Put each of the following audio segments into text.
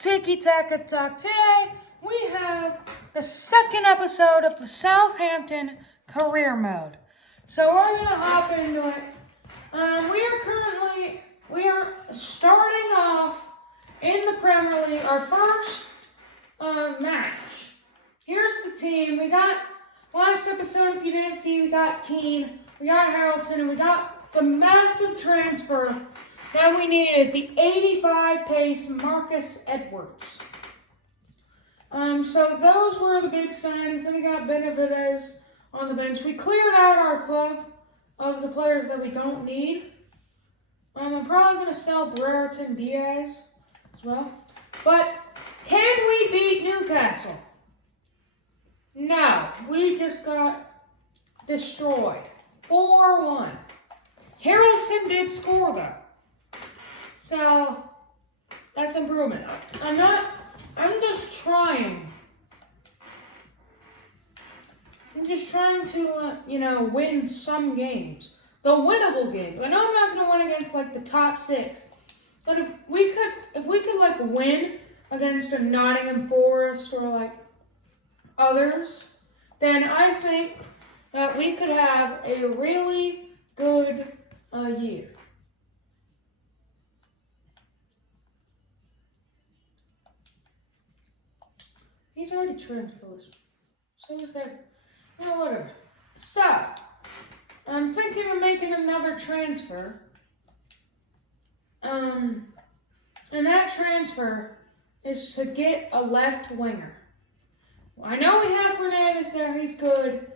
Tiki Taka Talk. Today we have the second episode of the Southampton Career Mode. So we're gonna hop into it. We are starting off in the Premier League. Our first match. Here's the team. We got last episode. If you didn't see, we got Keane, we got Haraldson, and we got the massive transfer that we needed, the 85 pace Marcus Edwards. So those were the big signings. Then we got Benavidez on the bench. We cleared out our club of the players that we don't need. I'm probably going to sell Brereton Diaz as well. But can we beat Newcastle? No, we just got destroyed. 4-1. Haraldson did score though. So, that's improvement. I'm just trying to, win some games. The winnable games. I know I'm not going to win against, the top 6. But if we could, win against a Nottingham Forest or, others, then I think that we could have a really good year. He's already transferred. So is that. Whatever. So, I'm thinking of making another transfer. And that transfer is to get a left winger. I know we have Fernandez there, he's good.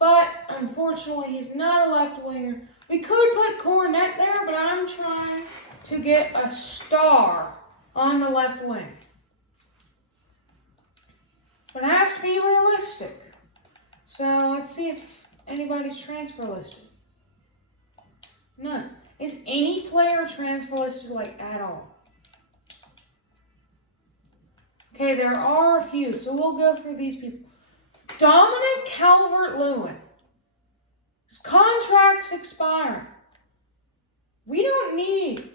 But, unfortunately, he's not a left winger. We could put Cornet there, but I'm trying to get a star on the left wing. But it has to be realistic. So let's see if anybody's transfer listed. None. Is any player transfer listed at all? Okay, there are a few, so we'll go through these people. Dominic Calvert-Lewin. His contract's expiring. We don't need.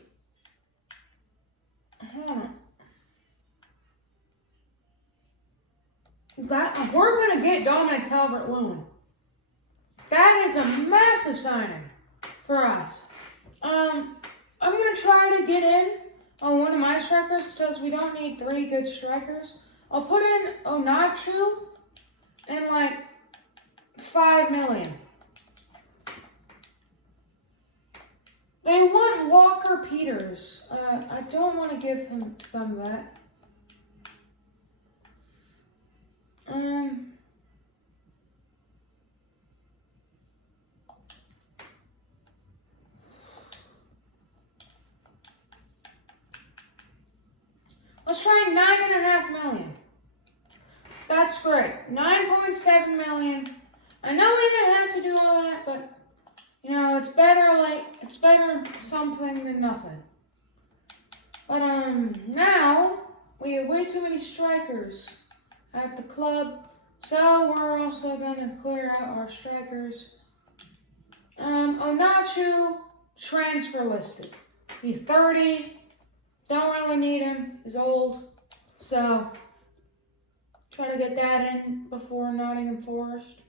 We're going to get Dominic Calvert-Lewin. That is a massive signing for us. I'm going to try to get in on one of my strikers because we don't need 3 good strikers. I'll put in Onachu and 5 million. They want Walker Peters. I don't want to give them that. Let's try 9.5 million. That's great. 9.7 million. I know we didn't have to do all that, but it's better something than nothing. But now we have way too many strikers at the club, so we're also gonna clear out our strikers. Onachu transfer listed. He's 30. Don't really need him. He's old. So, try to get that in before Nottingham Forest.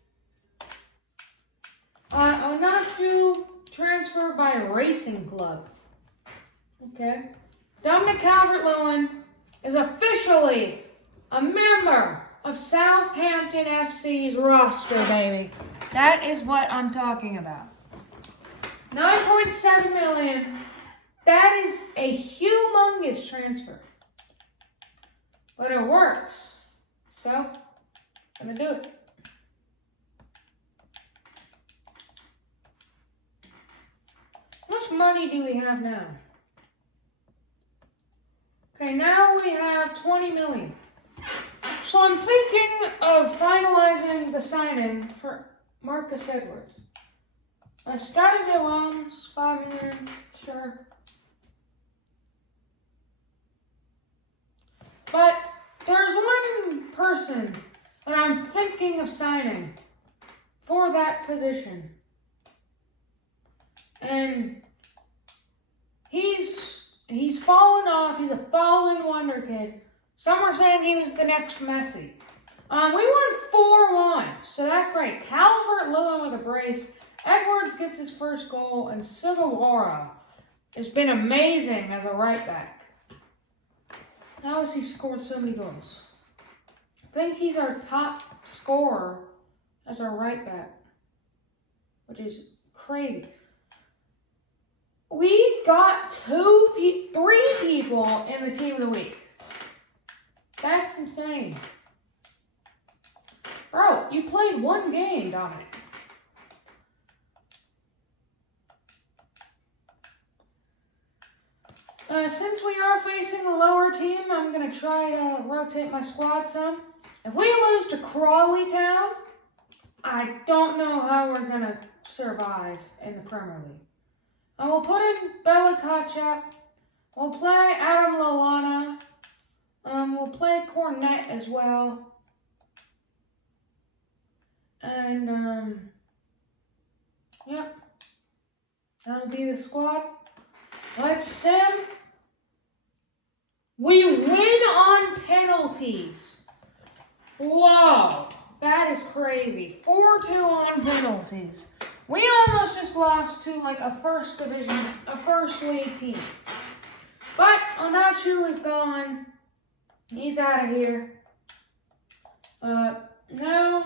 Onachu transfer by Racing Club. Okay. Dominic Calvert-Lewin is officially a member of Southampton FC's roster, baby. That is what I'm talking about. 9.7 million. That is a humongous transfer. But it works. So, I'm going to do it. How much money do we have now? Okay, now we have 20 million. So I'm thinking of finalizing the signing for Marcus Edwards. Scotty DeWams, 5 million, sure. But there's one person that I'm thinking of signing for that position. And he's He's fallen off. He's a fallen wonder kid. Some were saying he was the next Messi. We won 4-1, so that's great. Calvert-Lewin with a brace. Edwards gets his first goal, and Sugawara has been amazing as a right back. How has he scored so many goals? I think he's our top scorer as our right back, which is crazy. We got 3 people in the team of the week. That's insane. Bro, you played 1 game, Dominic. Since we are facing a lower team, I'm going to try to rotate my squad some. If we lose to Crawley Town, I don't know how we're going to survive in the Premier League. I will put in Bella Kotchap. We'll play Adam Lallana. We'll play Cornet as well. And, yep. That'll be the squad. Let's sim. We win on penalties. Whoa. That is crazy. 4-2 on penalties. We almost just lost to like a first league team. But Onachu is gone. He's out of here. Now,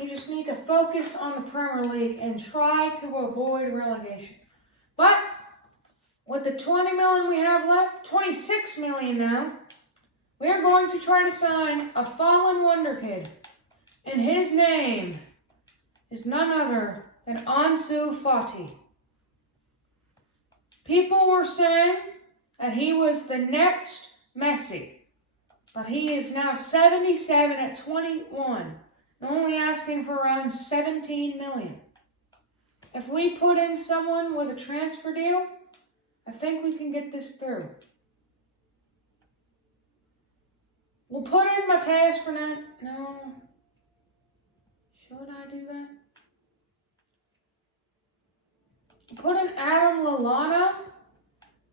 you just need to focus on the Premier League and try to avoid relegation. But with the 20 million we have left, 26 million now, we're going to try to sign a fallen wonder kid. And his name is none other than Ansu Fati. People were saying that he was the next Messi, but he is now 77 at 21, and only asking for around 17 million. If we put in someone with a transfer deal, I think we can get this through. We'll put in Mateus Fernandes. No. Should I do that? Put in Adam Lallana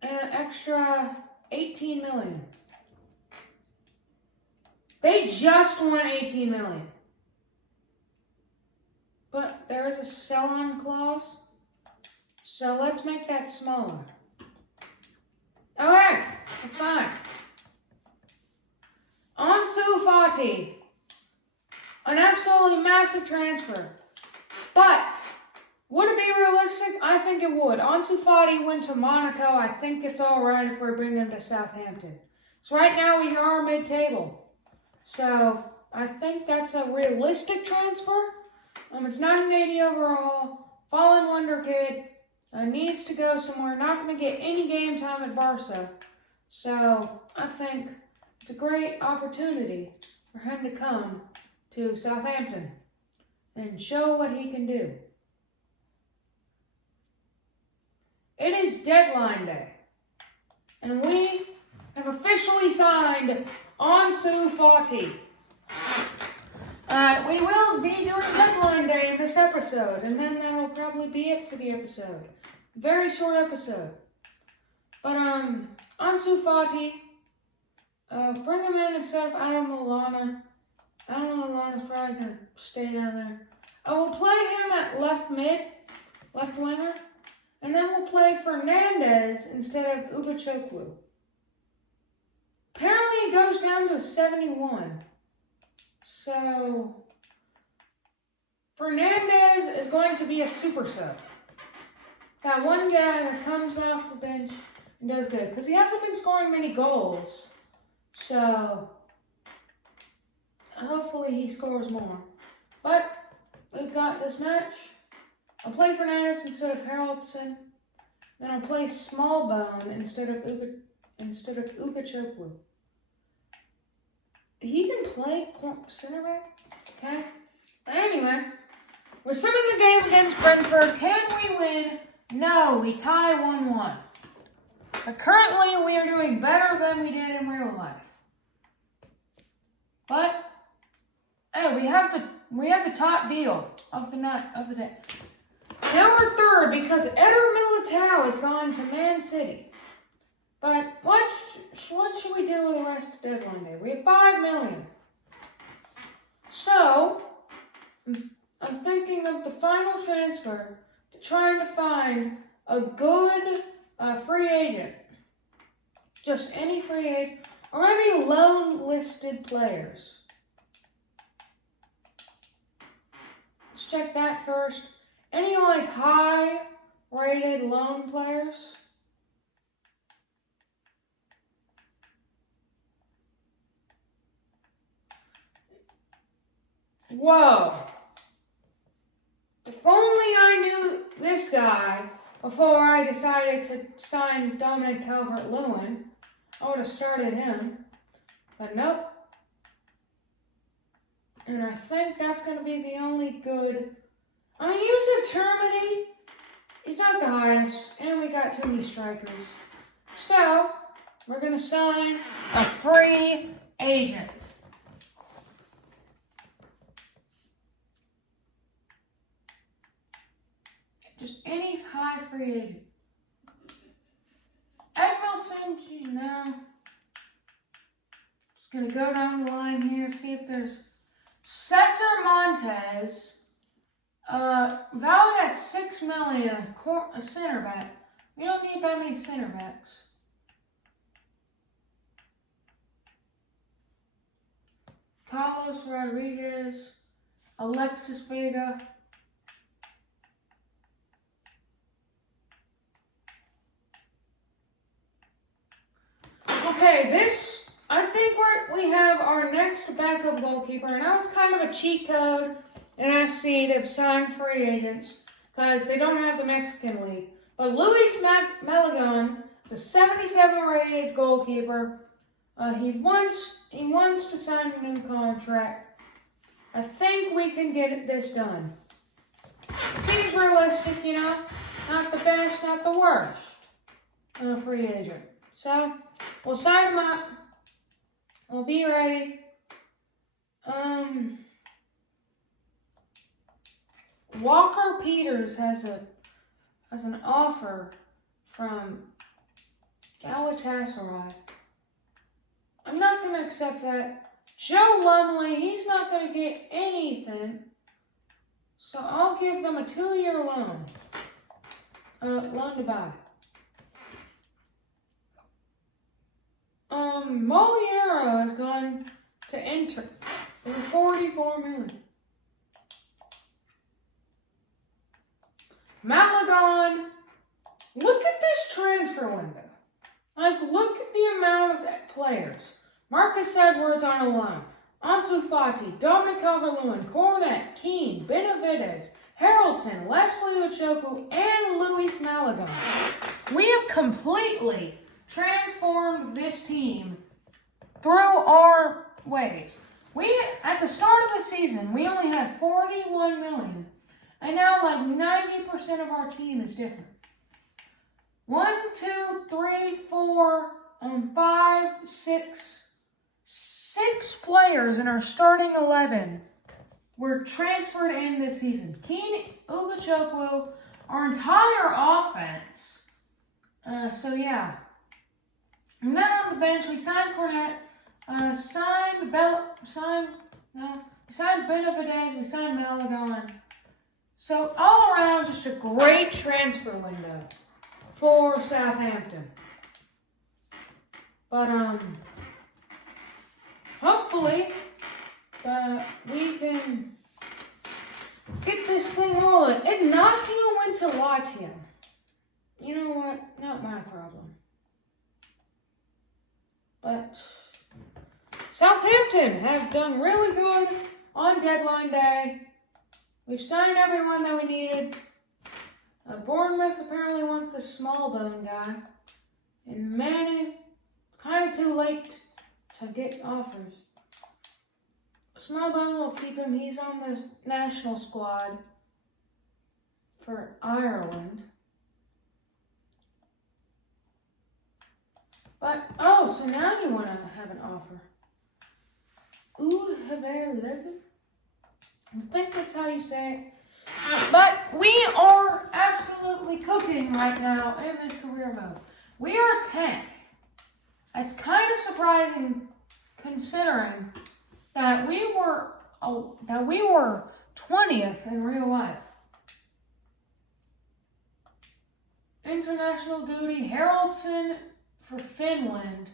and an extra 18 million. They just won 18 million. But there is a sell-on clause. So let's make that smaller. Okay, that's fine. Ansu Fati. An absolutely massive transfer. But would it be realistic? I think it would. Ansu Fati went to Monaco. I think it's all right if we bring him to Southampton. So right now we are mid-table. So I think that's a realistic transfer. It's 980 overall. Fallen wonder kid. Needs to go somewhere. Not going to get any game time at Barca. So I think it's a great opportunity for him to come to Southampton and show what he can do. It is deadline day, and we have officially signed Ansu Fati. We will be doing deadline day in this episode, and then that'll probably be it for the episode. Very short episode. But Ansu Fati, bring him in instead of Adam Lallana. Adam Lallana's probably going to stay down there. I will play him at left winger, and then we'll play Fernandez instead of Ugachukwu. Apparently it goes down to a 71. So Fernandez is going to be a super sub. That one guy that comes off the bench and does good. Because he hasn't been scoring many goals. So hopefully he scores more. But we've got this match. I'll play Fernandez instead of Haraldson. Then I'll play Smallbone instead of Ugachukwu. He can play center back. Okay. Anyway, we're simming the game against Brentford. Can we win? No, we tie 1-1. But currently, we are doing better than we did in real life. But hey, we have the top deal of the day. Now we're third because Eder Militao has gone to Man City. But what should we do with the rest of deadline day? We have $5 million. So, I'm thinking of the final transfer to trying to find a good free agent. Just any free agent. Or maybe loan listed players. Let's check that first. Any like high rated loan players? Whoa. If only I knew this guy before I decided to sign Dominic Calvert-Lewin, I would have started him. But nope. And I think that's going to be the only good. I mean, Yusuf Chermany, he's not the highest, and we got too many strikers. So, we're going to sign a free agent. Just any high free agent. Edmilson, no. Just going to go down the line here, see if there's Cesar Montes, valued at $6 million, a center back. We don't need that many center backs. Carlos Rodriguez, Alexis Vega. Okay, I think we have our next backup goalkeeper. I know it's kind of a cheat code in FC to sign free agents because they don't have the Mexican League. But Luis Malagon is a 77 rated goalkeeper. He wants to sign a new contract. I think we can get this done. Seems realistic, you know. Not the best, not the worst. Free agent. So, we'll sign him up. We'll be ready. Walker Peters has an offer from Galatasaray. I'm not going to accept that. Joe Lumley, he's not going to get anything. So I'll give them a 2-year loan. Loan to buy. Moliero has gone to Inter for $44 million. Malagon, look at this transfer window. Like, look at the amount of players. Marcus Edwards on a loan. Ansu Fati, Dominic Calvert-Lewin, Cornet, Keane, Benavides, Haroldson, Leslie Ochoku, and Luis Malagon. We have completely transformed this team through our ways. At the start of the season, we only had 41 million. And now, like, 90% of our team is different. 1, 2, 3, 4, 5, 6. 6 players in our starting 11 were transferred in this season. Keane, Ugochukwu, our entire offense. So, yeah. And then on the bench, we signed Cornet, signed Benavides, we signed Malagon. So, all around, just a great transfer window for Southampton. But, hopefully, we can get this thing rolling. Ignacio went to Latium. You know what? Not my problem. But Southampton have done really good on deadline day. We've signed everyone that we needed. Bournemouth apparently wants the small bone guy. And Manning, it's kind of too late to get offers. Small bone will keep him. He's on the national squad for Ireland. But, so now you want to have an offer. Oud Hever-Leben? I think that's how you say it. But we are absolutely cooking right now in this career mode. We are 10th. It's kind of surprising considering that we were 20th in real life. International duty, Haraldson for Finland.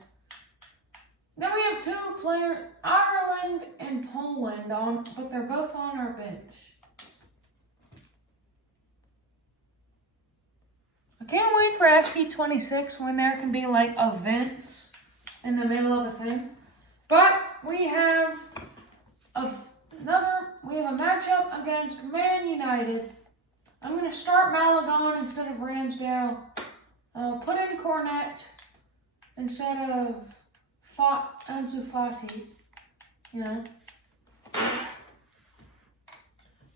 Then we have 2 players, Ireland and Poland, but they're both on our bench. I can't wait for FC26 when there can be like events in the middle of a thing. But we have a matchup against Man United. I'm going to start Malagon instead of Ramsdale. Put in Cornet instead of Ansu Fati.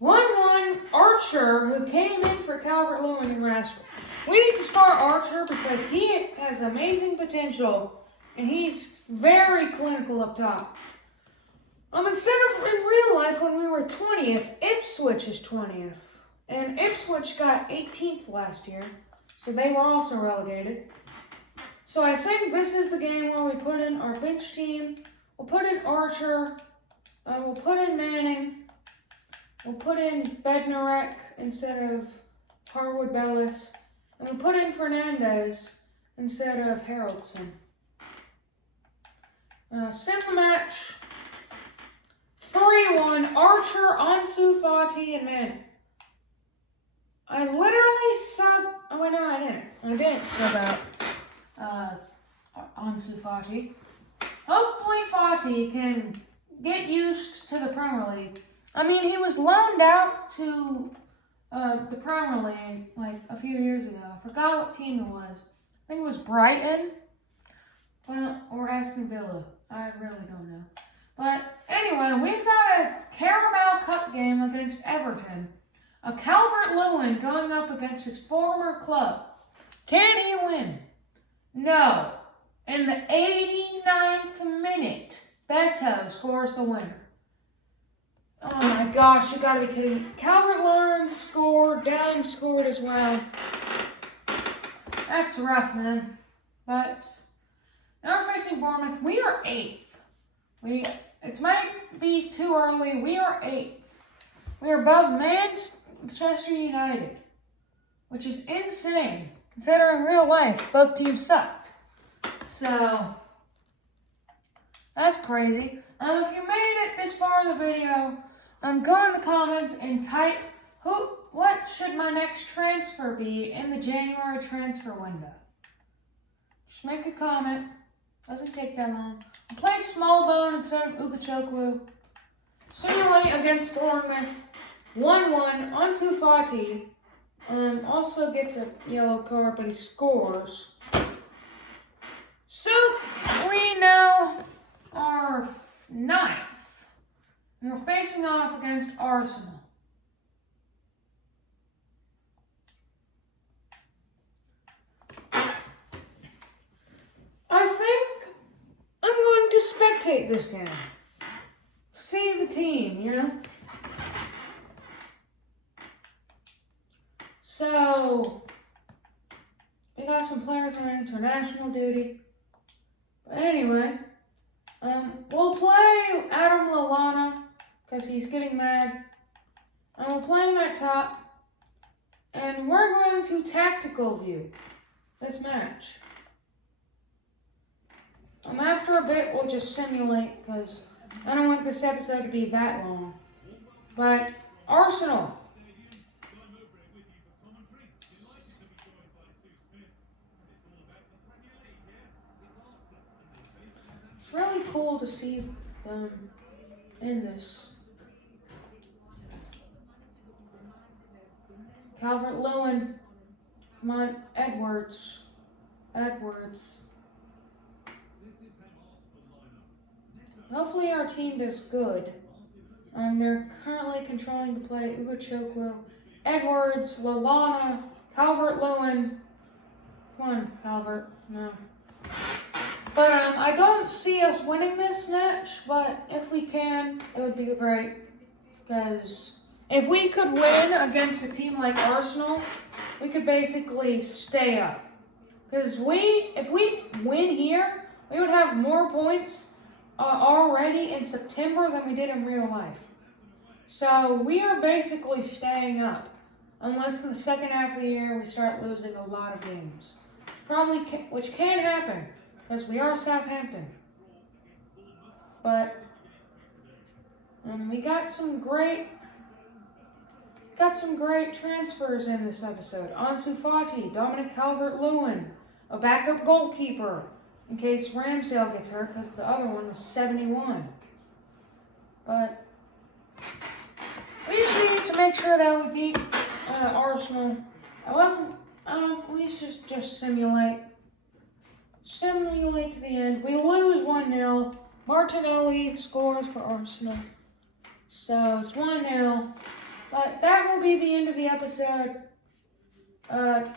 1-1 Archer, who came in for Calvert-Lewin and Rashford. We need to start Archer because he has amazing potential and he's very clinical up top. Instead of in real life when we were 20th, Ipswich is 20th. And Ipswich got 18th last year, so they were also relegated. So I think this is the game where we put in our bench team. We'll put in Archer. We'll put in Manning. We'll put in Bednarek instead of Harwood Bellis. And we'll put in Fernandez instead of Haraldson. Sim the match. 3-1 Archer, Ansu Fati, and Manning. I literally subbed. Oh, wait, no, I didn't. I didn't sub out Ansu Fati. Hopefully, Fati can get used to the Premier League. I mean, he was loaned out to the Premier League like a few years ago. I forgot what team it was. I think it was Brighton or Aston Villa. I really don't know. But anyway, we've got a Carabao Cup game against Everton. A Calvert-Lewin going up against his former club. Can he win? No. In the 89th minute, Beto scores the winner. Oh my gosh, you gotta be kidding me. Calvert-Lewin scored, Downing scored as well. That's rough, man. But now we're facing Bournemouth. We are 8th. It might be too early. We are 8th. We are above Manchester United, which is insane, considering real life, both teams sucked. So, that's crazy. If you made it this far in the video, go in the comments and type, what should my next transfer be in the January transfer window? Just make a comment. Doesn't take that long. I'll play Smallbone instead of Ukachukwu. Simulate against Bournemouth. 1-1. Ansu Fati also gets a yellow card, but he scores. So, we now are 9th. And we're facing off against Arsenal. I think I'm going to spectate this game. See the team, So, we got some players on international duty. But anyway, we'll play Adam Lallana because he's getting mad. And we'll play him at top. And we're going to tactical view this match. After a bit, we'll just simulate because I don't want this episode to be that long. But Arsenal. It's really cool to see them in this. Calvert-Lewin. Come on, Edwards. Hopefully our team does good. They're currently controlling the play. Ukachukwu, Edwards, Lallana, Calvert-Lewin. Come on, Calvert. No. But I don't see us winning this match, but if we can, it would be great. Because if we could win against a team like Arsenal, we could basically stay up. Because if we win here, we would have more points already in September than we did in real life. So we are basically staying up, unless in the second half of the year we start losing a lot of games. Which can happen, because we are Southampton. But we got some great transfers in this episode. Ansu Fati, Dominic Calvert-Lewin, a backup goalkeeper, in case Ramsdale gets hurt, because the other one was 71. But we just need to make sure that we beat Arsenal. We should just simulate. Simulate to the end. We lose 1-0. Martinelli scores for Arsenal. So it's 1-0. But that will be the end of the episode.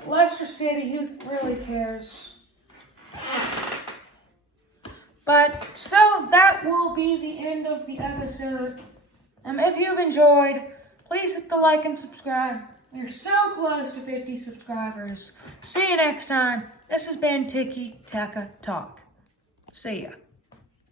Leicester City, who really cares? But so that will be the end of the episode. If you've enjoyed, please hit the like and subscribe. We're so close to 50 subscribers. See you next time. This has been Tiki Taka Talk. See ya.